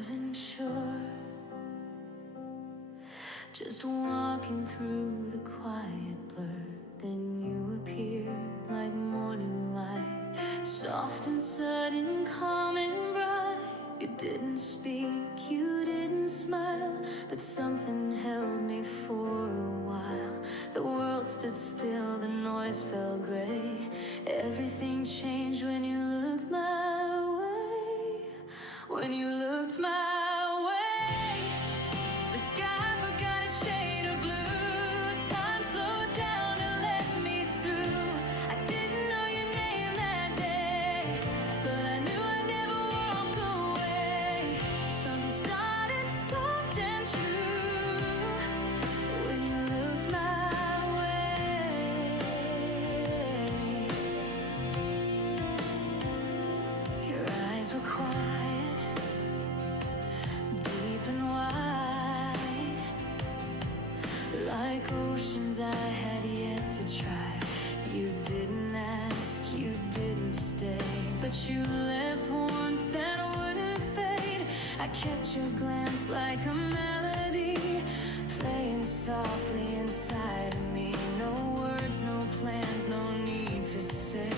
wasn't sure. Just walking through the quiet blur, then you appeared like morning light, soft and sudden, calm and bright. You didn't speak, you didn't smile, but something held me for a while. The world stood still, the noise felt gray. Everything changed when you looked my way. When you looked my way, the sky forgot its shade of blue. Time slowed down to let me through. I didn't know your name that day, but I knew I'd never walk away. Something started soft and true when you looked my way. Your eyes were quiet, deep and wide, like oceans I had yet to try. You didn't ask, you didn't stay, but you left warmth that wouldn't fade. I kept your glance like a melody, playing softly inside of me. No words, no plans, no need to say.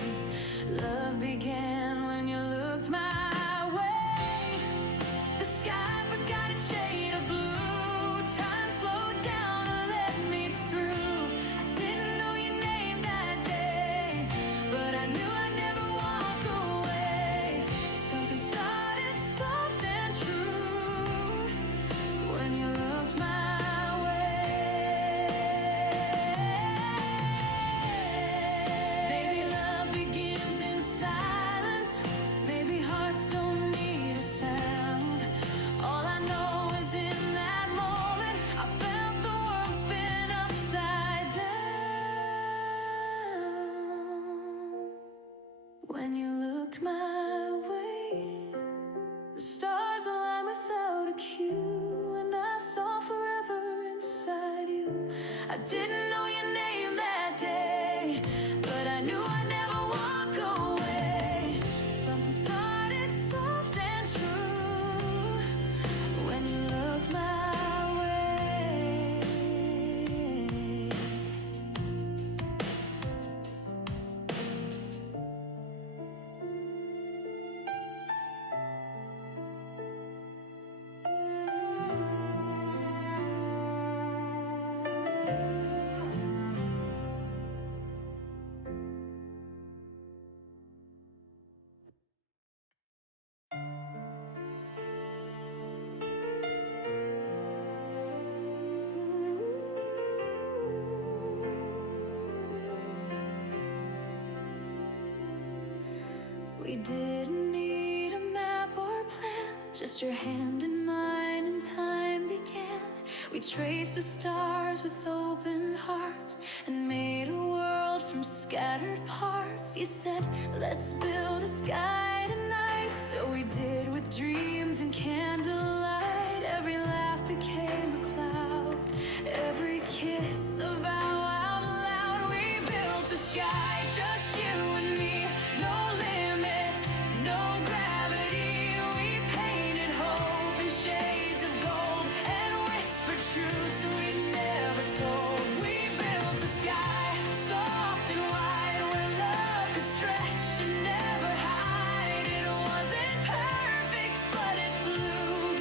Love began when you looked my way. The sky forgot its shade of blue. Time slowed down to let me through. I didn't know your name that day, but I knew I'd never walk away. Something started soft and true when you looked my way. Maybe love begins in silence. Maybe hearts don't need a sound. All I know is in that moment I felt the world spin upside down. When you looked my way, the stars aligned without a cue, and I saw forever inside you. I didn't know your name that day, but I knew I'd never walk away. Something started soft and true when you looked my way. We didn't need a map or plan, just your hand in mine, and time began. We traced the stars with open hearts and made a world from scattered parts. You said, let's build a sky tonight, so we did with dreams and candlelight. Every laugh became a cloud, every kiss a vow out loud. We built a sky, just you and me, no limits, no gravity. We painted hope in shades of gold and whispered truths we'd never told. We built a sky, soft and wide, where love could stretch and never hide. It wasn't perfect, but it flew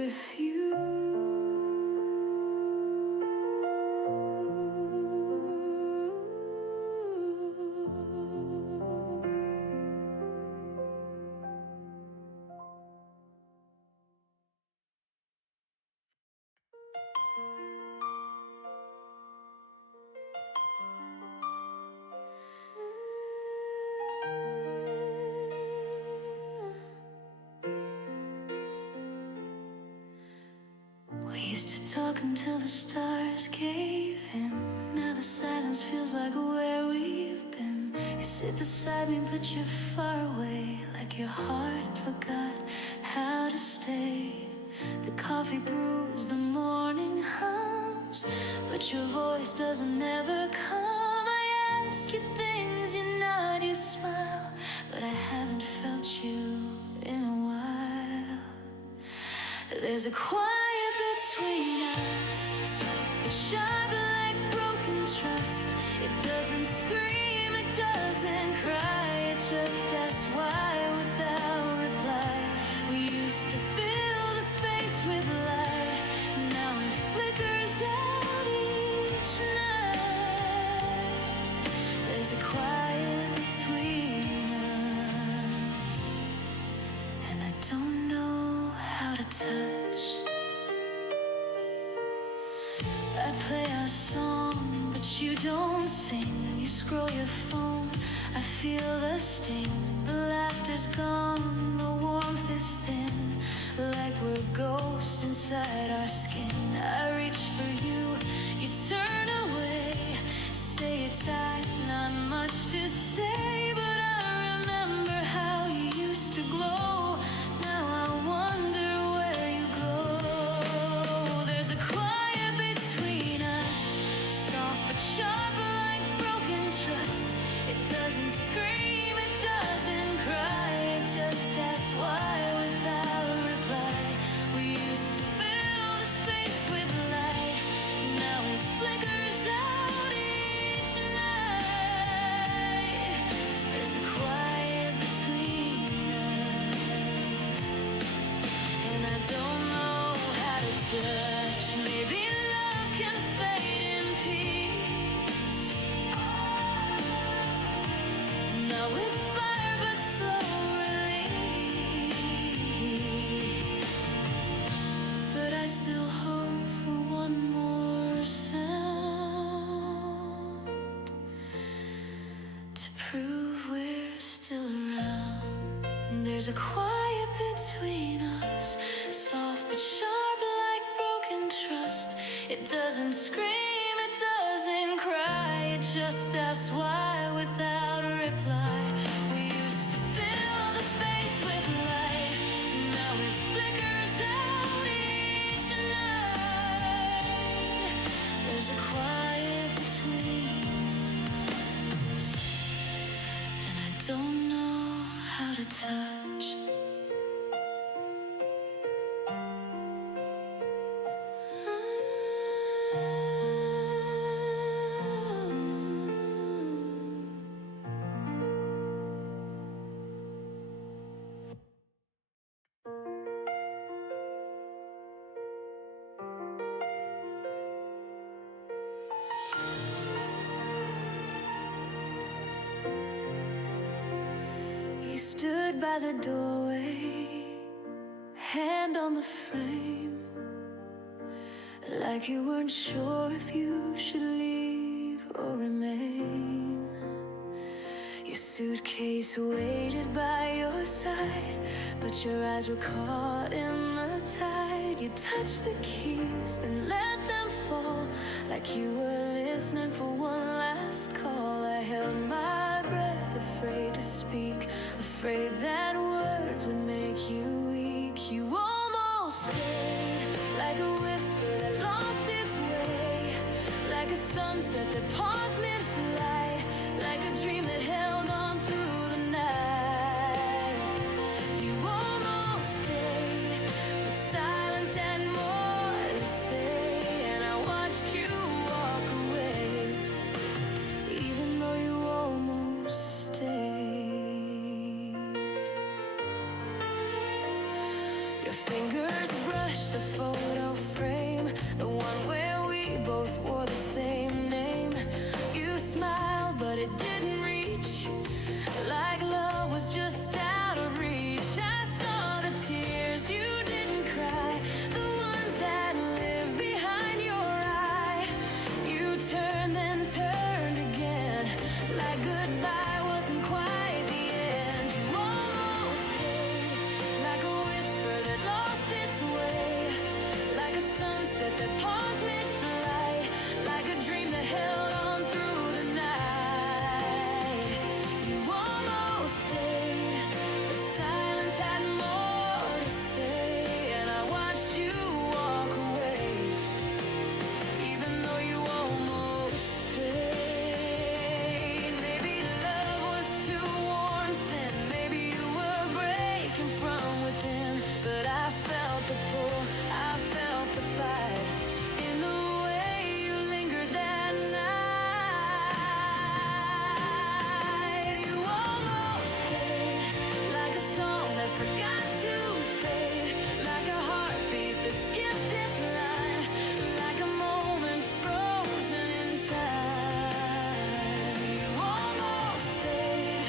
with you. We used to talk until the stars gave in. Now the silence feels like where we've been. You sit beside me but you're far away, like your heart forgot how to stay. The coffee brews, the morning hums, but your voice doesn't ever come. I ask you things, you nod, you smile, but I haven't felt you in a while. There's a quiet between us, soft but sharp like broken trust. It doesn't scream, it doesn't cry, it just asks why without reply. We used to fill the space with light, now it flickers out each night. There's a quiet between us, and I don't know how to touch. I play our song, but you don't sing. You scroll your phone, I feel the sting. The laughter's gone, the warmth is thin, like we're ghosts inside our skin. I reach for you, you turn away. Say it's tight, not much to say, but I remember how you used to glow. Now I wonder where you go. There's a quiet between us, soft but sharp like broken trust. It doesn't scream, it doesn't cry, it just asks why without reply. We used to fill the space with light, now it flickers out each night. There's a quiet between us, and I don't know how to touch. Maybe love can fade in peace, not with fire but slow release. But I still hope for one more sound to prove we're still around. There's a quiet between us, soft but sharp like broken trust. It doesn't scream, it doesn't cry, it just asks why without a reply. We used to fill the space with light, now it flickers out each night. There's a quiet between us, and I don't know how to touch. You stood by the doorway, hand on the frame, like you weren't sure if you should leave or remain. Your suitcase waited by your side, but your eyes were caught in the tide. You touched the keys, then let them fall, like you were listening for one last call. I held my breath, afraid to speak, afraid that words would make you weak. You almost stayed, like a whisper that lost its way, like a sunset that paused mid-flight, like a dream that held on through the night. You almost stayed, but silence had more to say, and I watched you walk away, even though you almost stayed. Your fingers brushed the wasn't quite the end. You almost stayed, like a whisper that lost its way, like a sunset that paused mid-flight, like a dream that held on through the night. You almost stayed, but silence had more to say, and I watched you walk away, even though you almost stayed. Maybe love was too warm thin, maybe you were breaking from within, but I felt the pull, I felt the fight, in the way you lingered that night. You almost stayed, like a song that forgot to fade, like a heartbeat that skipped its line, like a moment frozen in time. You almost stayed,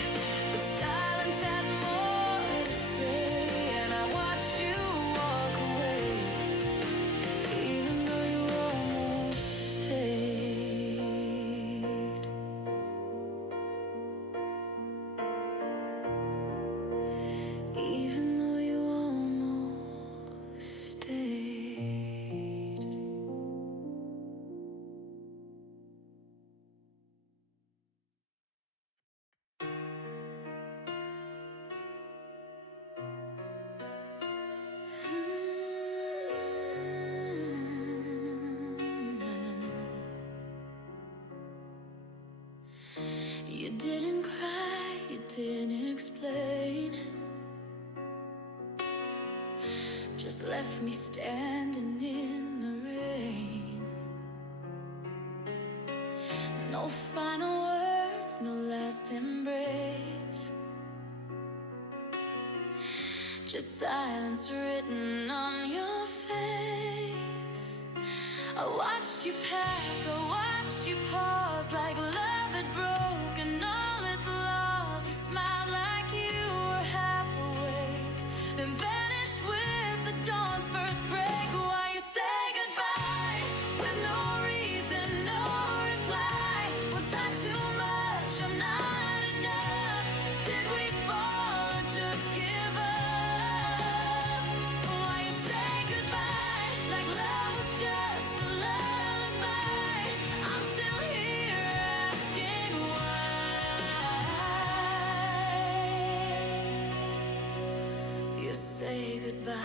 but silence had more to say, and I watched you walk away, even though you almost stayed. Even though you almost stayed. You didn't cry, you didn't explain, just left me standing in the rain. No final words, no last embrace, just silence written on your face. I watched you pack, I watched you pause, like love had broken all its laws. You smiled like you were half awake, then vanished with the dawn's first break. Why you say goodbye with no reason, no reply? Was that too much or not enough? Did we fall or just give up? Why you say goodbye like love was just a lullaby? I'm still here asking why you say goodbye.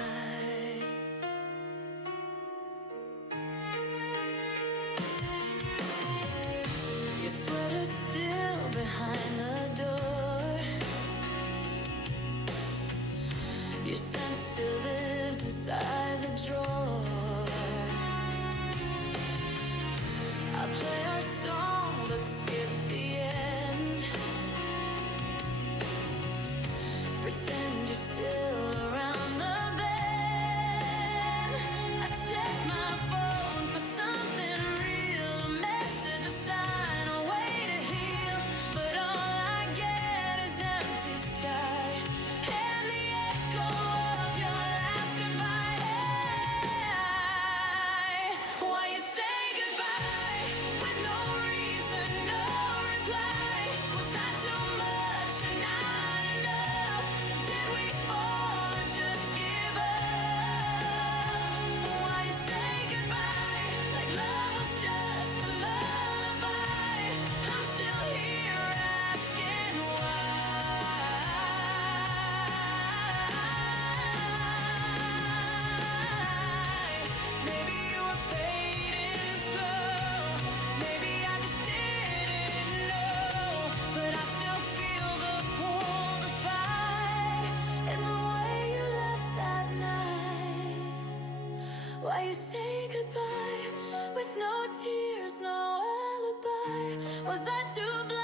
Your sweater's still behind the door, your scent still lives inside the drawer. I play our song but skip the end, pretend you're still around the bend. I check my phone for something real, a message, a sign, a way to heal, but all I get is empty sky and the echo of your last goodbye. Why you say goodbye with no reason, no reply? Was that too much or not enough? Did we fall or just give up? Why you say goodbye like love was just a lullaby? I'm still here asking why. Maybe you were fading slow, maybe I just didn't know, but I still feel the pull, the fight, and the way you left that night. Why you say goodbye with no tears, no alibi? Was I too blind?